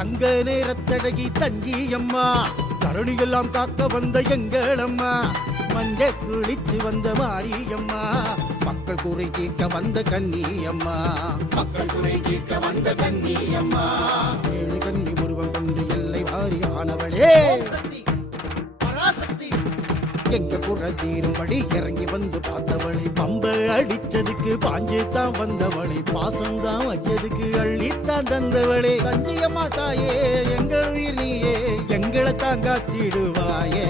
தங்க நேரத்தழகி தஞ்சி அம்மா, கருணியெல்லாம் காக்க வந்த எங்களம்மா, மஞ்ச குளித்து வந்த மாரியம்மா, மக்கள் குறை தீர்க்க வந்த கன்னியம்மா, மக்கள் குறை தீர்க்க வந்த கன்னியம்மா, ஏழு கன்னி உருவம் கொண்டு எல்லை வாரியானவளே பராசக்தி, எங்க குறை தீரும்படி இறங்கி வந்து பார்த்தவளை, பம்ப அடிச்சதுக்கு பாஞ்சு தான் வந்தவளை, பாசம்தான் வச்சதுக்கு அள்ளித்தான் தந்தவளே, கஞ்சியம்மா தாயே எங்கள் உயிர் நீயே, எங்களை தான் காத்திடுவாயே.